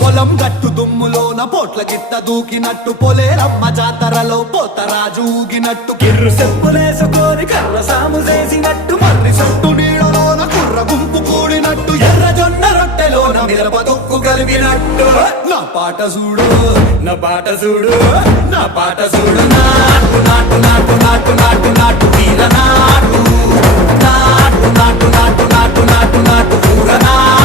పొలం గట్టు దుమ్ములోన పోట్ల గిట్ట దూకినట్టు పొలేరమ్మ జాతరలో పోతరాజు ఊగినట్టు కిర్రు చెప్పులేసుకొని కర్ర సాము చేసినట్టు మర్రి చుట్టు నీడలోన కుర్ర గుంపు కూడినట్టు ఎర్ర జొన్న రొట్టెలోన మిరప తొక్కు కలిపినట్టు నా పాట చూడు నా పాట చూడు నా పాట చూడు నాటు నాటు నాటు నాటు నాటు నాటు తీర నాటు నాటు నాటు నాటు నాటు నాటు నాటు ఊర నాటు